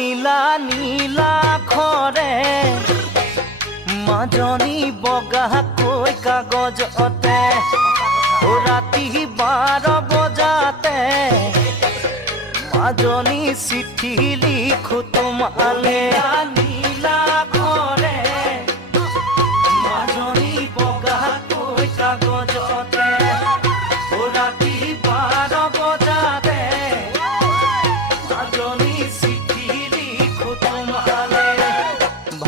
নীলা নীলা আখৰে মাজনী বগাকৈ কাগজতে ৰাতি 12 বজাতে মাজনী চিঠি লিখো তোমালে নীলা আখৰে মাজনী বগাকৈ কাগজতে ৰাতি 12 বজাতে মাজনী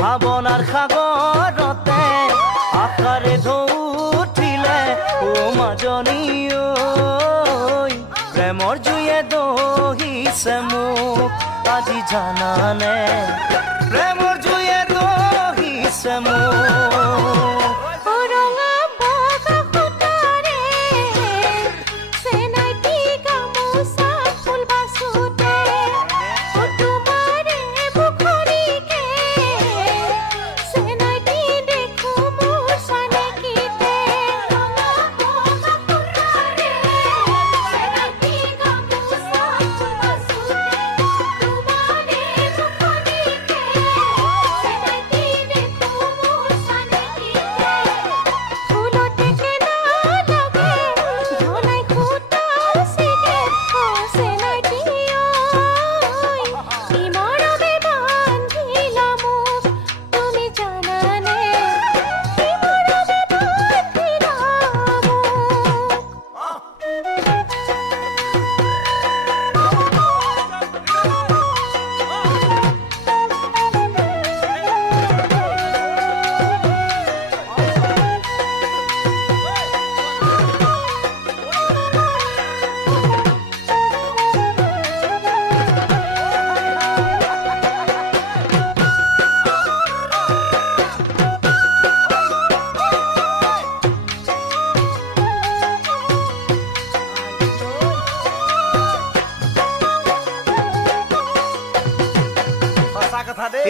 ভাবনার সাগরতে আকারে ধৌঠিলে ও মাজনী প্রেমর জুয়ে দহিছে মোক আজি জানানে প্রেমর জুয়ে দহিছে মোক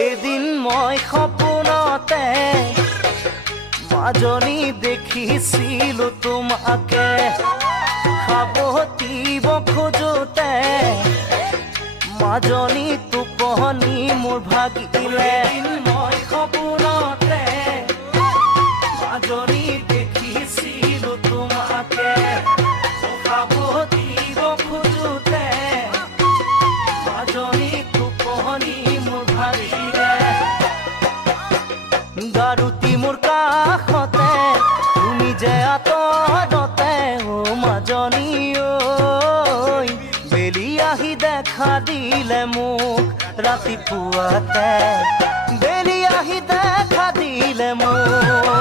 এদিন মই সপোনতে মাজনী দেখিছিলো তোমাকে খাবতিব খোজোতে মাজনী টোপনি মোৰ ভাগিলে মই সপোনতে মাজনী দেখিছিলো তোমাকে খাবতিব খোজোতে মাজনী টোপনি মোৰ ভাগিলে গাৰুতি মোৰ কাষতে তুমি যে আঁতৰতে ও মাজনী বেলি আহি দেখা দিলে মোক ৰাতিপুৱাতে বেলি আহি দেখা দিলে মোক